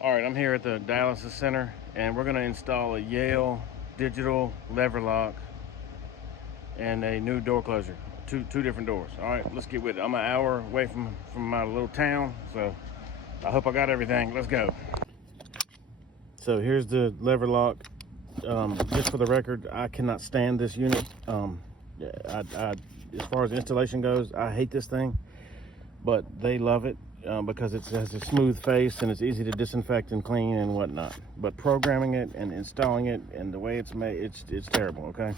All right, I'm here at the dialysis center, and we're gonna install a Yale digital lever lock and a new door closure. Two different doors. All right, let's get with it. I'm an hour away from my little town, so I hope I got everything. Let's go. So here's the lever lock. Just for the record, I cannot stand this unit. As far as installation goes, I hate this thing, but they love it because it has a smooth face and it's easy to disinfect and clean and whatnot. But programming it and installing it and the way it's made, it's terrible. Okay,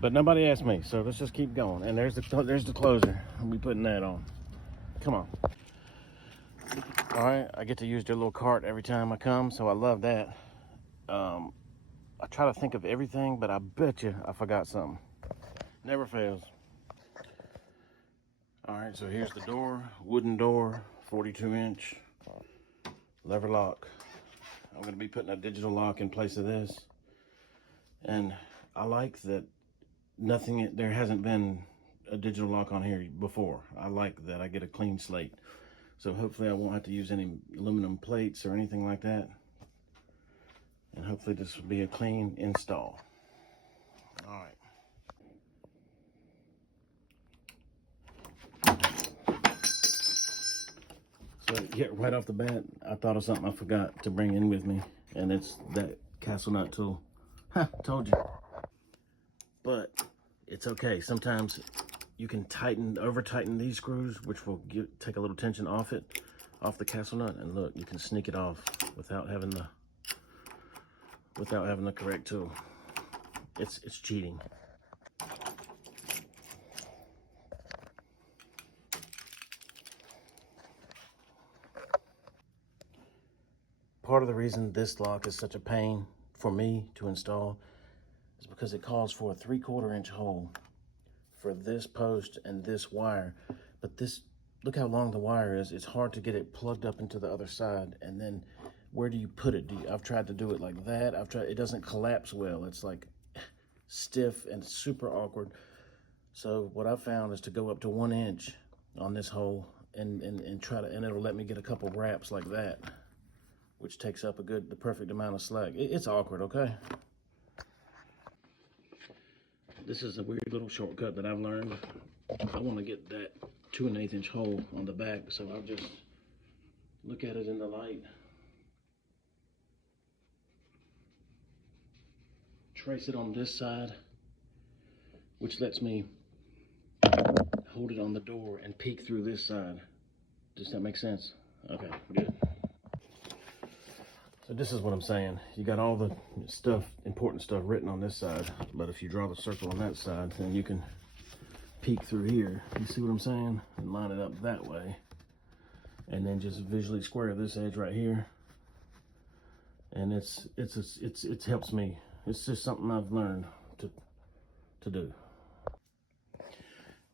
but nobody asked me, so let's just keep going. And there's the closer. I'll be putting that on. Come on. All right, I get to use their little cart every time I come, so I love that. I try to think of everything, but I bet you I forgot something. Never fails. All right, so here's the door, wooden door, 42-inch lever lock. I'm gonna be putting a digital lock in place of this. And I like that there hasn't been a digital lock on here before. I like that I get a clean slate. So hopefully I won't have to use any aluminum plates or anything like that. And hopefully this will be a clean install. All right. So yeah, right off the bat, I thought of something I forgot to bring in with me, and it's that castle nut tool. Ha, told you. But it's okay. Sometimes you can over tighten these screws, which will take a little tension off the castle nut, and look, you can sneak it off without having the correct tool. It's cheating. Part of the reason this lock is such a pain for me to install is because it calls for a 3/4 inch hole for this post and this wire. But look how long the wire is. It's hard to get it plugged up into the other side. And then where do you put it? I've tried to do it like that. It doesn't collapse well. It's like stiff and super awkward. So what I've found is to go up to 1 inch on this hole and it'll let me get a couple wraps like that, which takes up the perfect amount of slack. It's awkward, okay? This is a weird little shortcut that I've learned. I want to get that 2 1/8 inch hole on the back, so I'll just look at it in the light, trace it on this side, which lets me hold it on the door and peek through this side. Does that make sense? Okay, good. So this is what I'm saying. You got all the important stuff written on this side, but if you draw the circle on that side, then you can peek through here. You see what I'm saying? And line it up that way. And then just visually square this edge right here. And it helps me. It's just something I've learned to do.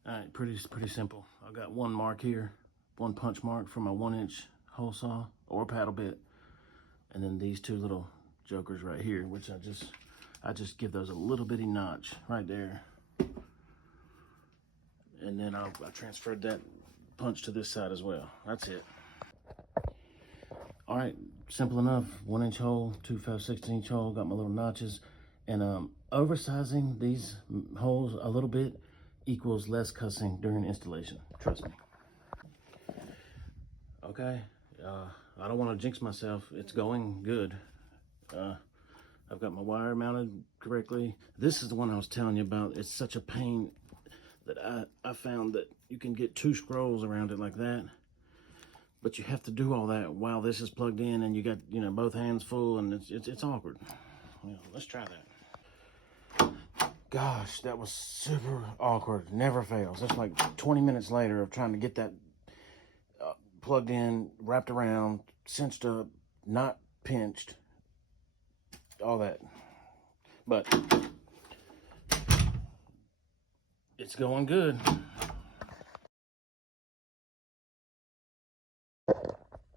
All right, pretty simple. I've got one mark here, one punch mark for my 1 inch hole saw or paddle bit. And then these two little jokers right here, which I just give those a little bitty notch right there. And then I transferred that punch to this side as well. That's it. All right, simple enough. 1 inch hole, 2 5/16 inch hole, got my little notches. And oversizing these holes a little bit equals less cussing during installation, trust me. Okay, I don't want to jinx myself. It's going good. I've got my wire mounted correctly. This is the one I was telling you about. It's such a pain that I found that you can get 2 scrolls around it like that, but you have to do all that while this is plugged in and you got, both hands full, and it's awkward. Well, let's try that. Gosh, that was super awkward. Never fails. It's like 20 minutes later of trying to get that plugged in, wrapped around, cinched up, not pinched, all that. But it's going good.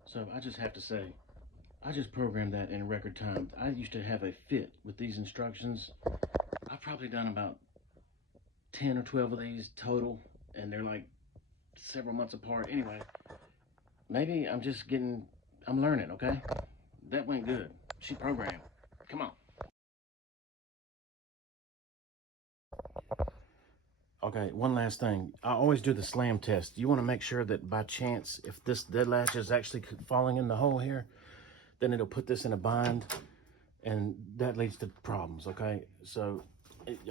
So I just have to say, I just programmed that in record time. I used to have a fit with these instructions. I've probably done about 10 or 12 of these total, and they're like several months apart. Anyway, maybe I'm just getting I'm learning, okay? That went good. She programmed. Come on. Okay, one last thing. I always do the slam test. You want to make sure that by chance, if this dead latch is actually falling in the hole here, then it'll put this in a bind, and that leads to problems, okay? So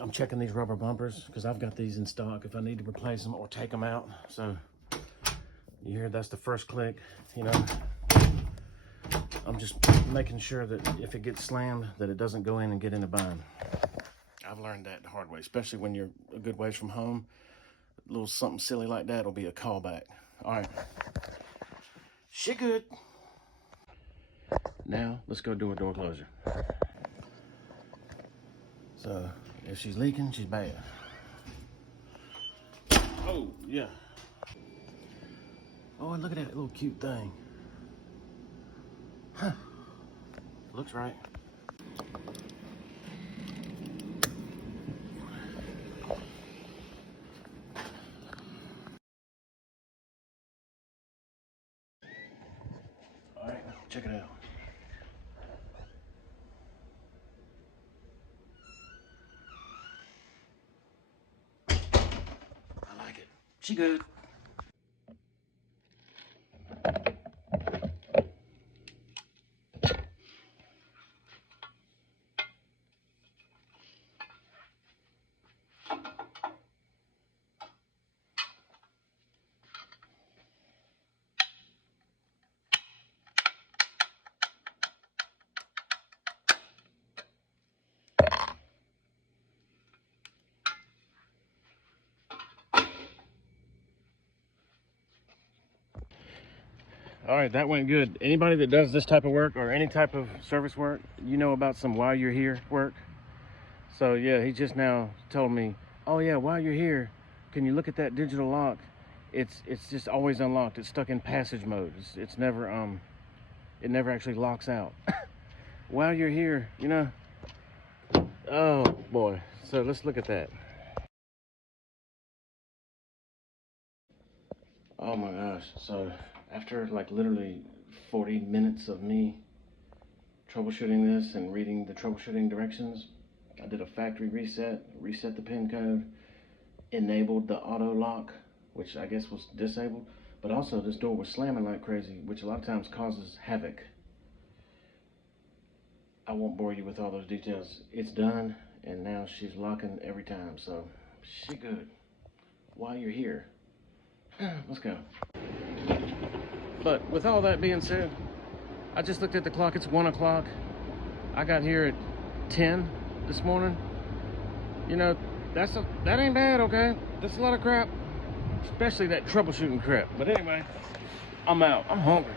I'm checking these rubber bumpers because I've got these in stock if I need to replace them or take them out. So you hear that's the first click, you know. I'm just making sure that if it gets slammed, that it doesn't go in and get in a bind. I've learned that the hard way, especially when you're a good ways from home. A little something silly like that will be a callback. All right. She good. Now, let's go do a door closure. So, if she's leaking, she's bad. Oh, yeah. Oh, and look at that little cute thing. Huh. Looks right. All right, check it out. I like it. She good. All right, that went good. Anybody that does this type of work or any type of service work, you know about some while you're here work. So yeah, he just now told me, oh yeah, while you're here, can you look at that digital lock? It's just always unlocked. It's stuck in passage mode. It's never it never actually locks out. While you're here, you know. Oh boy. So let's look at that. Oh my gosh. So after like literally 40 minutes of me troubleshooting this and reading the troubleshooting directions, I did a factory reset the pin code, enabled the auto lock, which I guess was disabled, but also this door was slamming like crazy, which a lot of times causes havoc. I won't bore you with all those details. It's done, and now she's locking every time, so she good. While you're here, let's go. But with all that being said, I just looked at the clock. It's 1 o'clock. I got here at 10 this morning. You know, that ain't bad, okay? That's a lot of crap, especially that troubleshooting crap. But anyway, I'm out. I'm hungry.